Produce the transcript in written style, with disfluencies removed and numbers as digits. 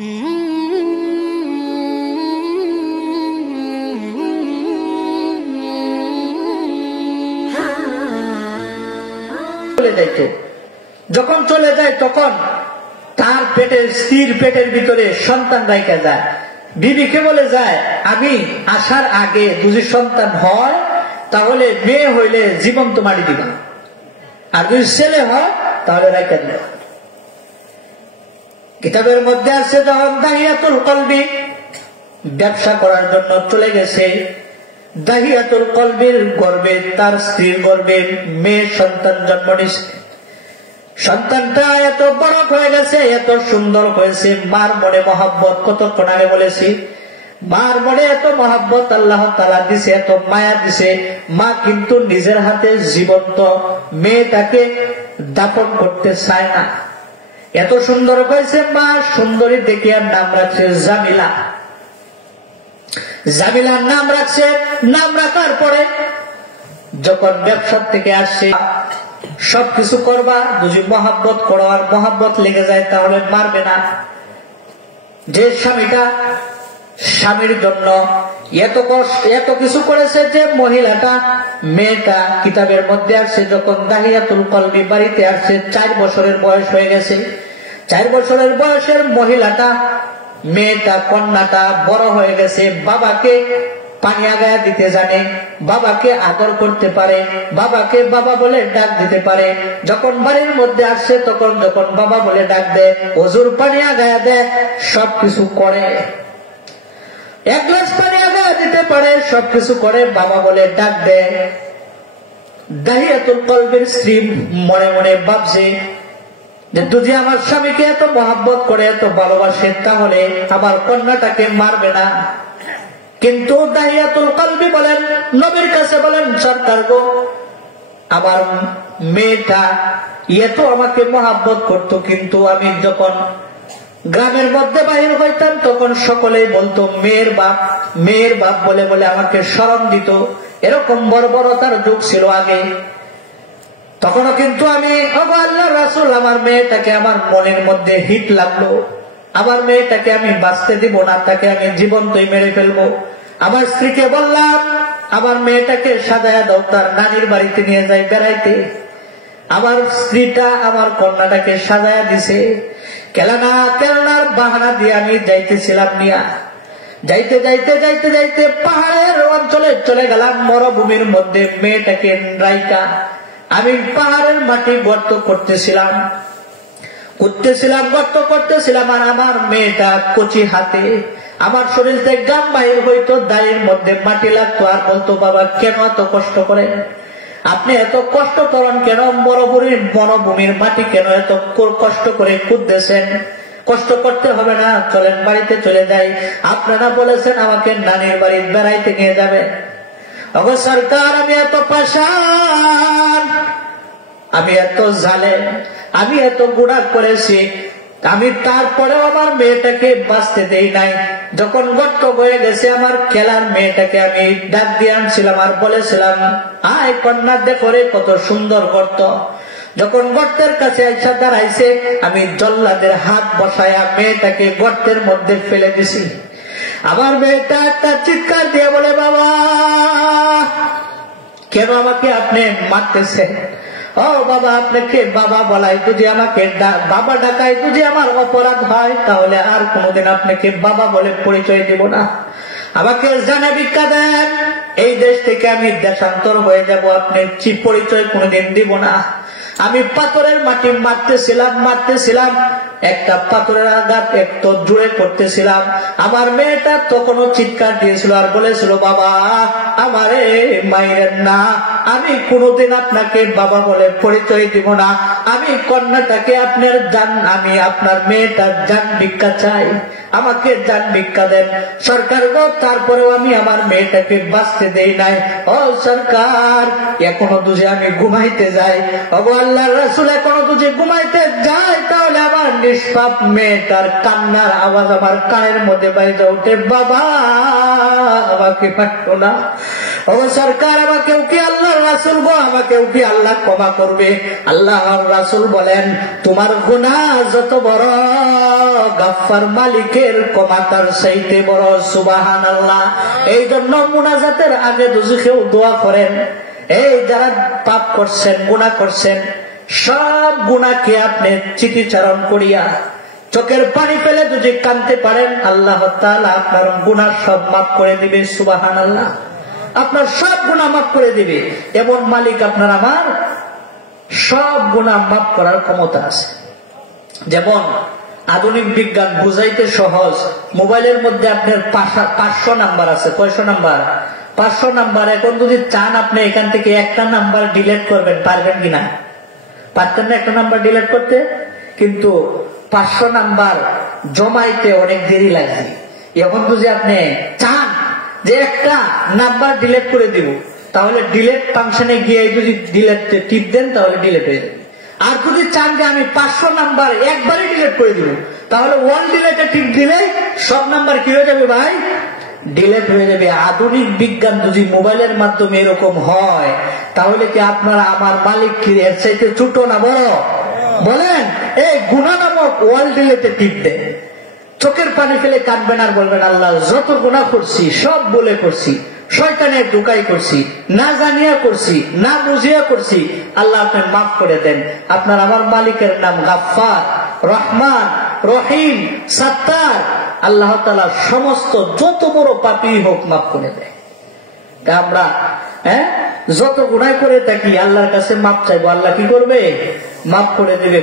চলে যাইতো, যখন চলে যায় তখন তার পেটের স্ত্রীর পেটের ভিতরে সন্তান রাইখা যায়। বিবিকে বলে যায়, আমি আসার আগে যদি সন্তান হয় তাহলে মেয়ে হইলে জীবন্ত মারি দিবা, আর যদি ছেলে হয় তাহলে রাইখা দেবা। কিতাবের মধ্যে আছে যখন দাহিয়াতুল কলবি ব্যবসা করার জন্য চলে গেছে, দাহিয়াতুল কলবির গর্ভে, তার স্ত্রীর গর্ভে মেয়ে সন্তান জন্ম নিছে। সন্তানটা এত বড় হয়ে গেছে, এত সুন্দর হয়েছে, মার মনে মহাব্বত, কতক্ষণ আগে বলেছি, মার মনে এত মহাব্বত আল্লাহ তাআলা দিছে, এত মায়া দিছে। মা কিন্তু নিজের হাতে জীবন্ত মেয়েটাকে দাফন করতে চায় না। এত সুন্দর হয়েছে, মা সুন্দরী দেখিয়া নাম রাখছে জামিলা। জামিলার নাম রাখছে। নাম রাখার পরে যখন ব্যবসা থেকে আসছে, সবকিছু করবা, যদি মহাব্বত করো আর মহাব্বত লেগে যায় তাহলে মারবে না। যে স্বামীটা স্বামীর জন্য এত কষ্ট এত কিছু করেছে, যে মহিলাটা মেয়েটা কিতাবের মধ্যে আসছে যখন দাহিয়াতুল কলবি বাড়িতে আসছে, 4 বছরের বয়স হয়ে গেছে। 4 বছরের বয়সের মহিলাটা, মেয়েটা, কন্যাটা বড় হয়ে গেছে, বাবাকে পানি আগায়া দিতে জানে, বাবাকে আদর করতে পারে, বাবাকে বাবা বলে ডাক দিতে পারে। যখন বাড়ির মধ্যে আসছে তখন যখন বাবা বলে ডাক দেয়, ওজুর পানি আগায়া দেয়, সবকিছু করে, 1 গ্লাস পানি আগায়া দিতে পারে, সবকিছু করে, বাবা বলে ডাক দেয়। দাহিয়াতুল কলবের স্ত্রী মনে মনে ভাবছে যে যদি আমার স্বামীকে এত মহাব্বত করে, এত ভালোবাসে, তাহলে আমার কন্যাটাকে মারবে না। কিন্তু দাহিয়াতুল কলবি বলেন, নবীর কাছে বলেন, সরকার গো, আমার মেয়েটা এত আমাকে মহাব্বত করতো, কিন্তু আমি যখন গ্রামের মধ্যে বাহির হইতাম তখন সকলেই বলতো মেয়ের বাপ, মেয়ের বাপ বলে বলে আমাকে স্মরণ দিত। এরকম বর্বরতার যুগ ছিল আগে। তখনও কিন্তু আমি, আল্লাহর রাসূল, আমার মেয়েটাকে আমার মনের মধ্যে হিট লাগলো, আমার মেয়েটাকে আমি বাঁচতে দিব না, তাকে আমি জীবন্তই মেরে ফেলবো। আমার স্ত্রীকে বললাম, আমার মেয়েটাকে সাজায়া দাও, তার নানির বাড়িতে নিয়ে যাই বেড়াইতে। আমার স্ত্রীটা আমার কন্যাটাকে সাজায়া দিছে। কেলানার বাহানা দিয়ে আমি যাইতেছিলাম নিয়া, যাইতে যাইতে যাইতে যাইতে পাহাড়ের অঞ্চলে চলে গেলাম, মরুভূমির মধ্যে মেয়েটাকে রাইকা আমি পাহাড়ের মাটি গর্ত করতেছিলাম, গর্ত করতেছিলাম। আর আমার মেয়েটা কচি হাতে, আমার শরীর থেকে গাম বাহির হইতো, দায়ের মধ্যে মাটি লাগতো, আর বলতো, বাবা কেন এত কষ্ট করেন, আপনি এত কষ্ট করেন কেন, মরুভূমির মাটি কেন এত কষ্ট করে খুঁড়তেছেন, কষ্ট করতে হবে না, চলেন বাড়িতে চলে যাই, আপনারা বলেছেন আমাকে নানির বাড়ি বেড়াইতে নিয়ে যাবে। ওগো সরকার, আমি এত পাষাণ, আমি এত জালেম, আমি এত গুনাহ করেছি, আমি তারপরেও আমার মেয়েটাকে বাঁচতে দেই নাই। যখন গর্ত হয়ে গেছে, আমার খেলার মেয়েটাকে আমি ডাক দিয়ে আনছিলাম আর বলেছিলাম, আয় কন্যা, দেখো রে কত সুন্দর গর্ত। যখন গর্তের কাছে আইসা দাঁড়াইছে, আমি জল্লাদের হাত বসায়া মেয়েটাকে গর্তের মধ্যে ফেলে দিছি। আমার মেয়েটা একটা চিৎকার দিয়ে বলে, বাবা কেন আমাকে আপনি মারতেছেন? ও বাবা, আপনাকে বাবা বলাই যদি আমাকে বাবা ডাকাই যদি আমার অপরাধ হয়, তাহলে আর কোনোদিন আপনাকে বাবা বলে পরিচয় দিব না, আমাকে জানা ভিক্ষা দেন, এই দেশ থেকে আমি দেশান্তর হয়ে যাব, আপনি পরিচয় কোনোদিন দিব না। আমি পাথরের মাটি মারতেছিলাম, একটা পাথরের আঘাত একটু জোরে করতেছিলাম। আমার মেয়েটা তখনও চিৎকার দিয়েছিল আর বলেছিল, বাবা আমারে মাইরেন না, আমি কোনোদিন আপনাকে বাবা বলে পরিচয় দিব না, আমি কন্যাটাকে আপনার জান, আমি আপনার মেয়েটার জান ভিক্ষা চাই, আমাকে জান ভিক্ষা দেন সরকার গো। তারপরেও আমি আমার মেয়েটাকে বাঁচতে দেই নাই। ও সরকার, এখনো যদি আমি ঘুমাইতে যাই, ওগো আল্লাহর রাসূল, এখনো যদি ঘুমাইতে যাই, তাহলে আমার নিষ্পাপ মেয়েটার কান্নার আওয়াজ আমার কানের মধ্যে বাইরে ওঠে, বাবা আমাকে পাঠো না। ও সরকার, আমাকেও কি আল্লাহর রাসূল গো, আমাকেও কি আল্লাহ ক্ষমা করবে? আল্লাহর রাসূল বলেন, তোমার গুনাহ যত বড়, গাফফার মালিকের ক্ষমা তার চাইতে বড়। সুবহানাল্লাহ। এই জন্য মুনাজাতের আগে যদি কেউ দোয়া করেন, এই যারা পাপ করছেন, গুনাহ করছেন, সব গুনাহকে আপনি চিঠিচারণ করিয়া চোখের পানি ফেলে যদি কাঁদতে পারেন, আল্লাহ তাআলা আপনার গুনাহ সব মাফ করে দিবে। সুবহানাল্লাহ। আপনার সব গুনাহ মাফ করে দিবে। এমন মালিক আপনার আমার, সব গুনাহ মাফ করার ক্ষমতা আছে। যেমন আধুনিক বিজ্ঞান বুঝাইতে সহজ, মোবাইলের মধ্যে আপনার 500 নাম্বার আছে। কয়শো নাম্বার? 500 নাম্বার। এখন যদি চান আপনি এখান থেকে একটা নাম্বার ডিলিট করবেন, পারবেন কিনা? পারতেন না একটা নাম্বার ডিলিট করতে? কিন্তু 500 নাম্বার জমাইতে অনেক দেরি লাগবে। এখন যদি আপনি চান যে একটা নাম্বার ডিলিট করে দিব, তাহলে ডিলিট ফাংশনে গিয়ে যদি ডিলিট টিপ দেন তাহলে ডিলিট হয়ে যাবে। আর যদি চান যে আমি 500 নাম্বার একবারই ডিলিট করে দিব, তাহলে ওয়ান ডিলিটে টিপ দিলে সব নাম্বার কি হয়ে যাবে ভাই? ডিলিট হয়ে যাবে। আধুনিক বিজ্ঞান যদি মোবাইলের মাধ্যমে এরকম হয়, তাহলে কি আপনারা আমার মালিক কি এর চাইতে ছোট না বড়? বলেন। এই গুনাহ নামক ওয়াল ডিলিটে টিপ দেন, চোখের পানি ফেলে কাঁদবেন আর বলবেন, আল্লাহ যত গুনাহ করছি সব বলে করছি, শয়তানের ধোঁকায় করছি, না জানিয়া করছি, না বুঝিয়া করছি, আল্লাহ আপনি মাফ করে দেন। আপনার আমার মালিকের নাম গাফফার, রহমান, রহিম, সাত্তার। আল্লাহ তাআলা সমস্ত যত বড় পাপী হোক মাফ করে দেয়। তা আমরা যত গুনাহ করে থাকি আল্লাহর কাছে মাফ চাইবো, আল্লাহ কি করবে? মাফ করে দেবে।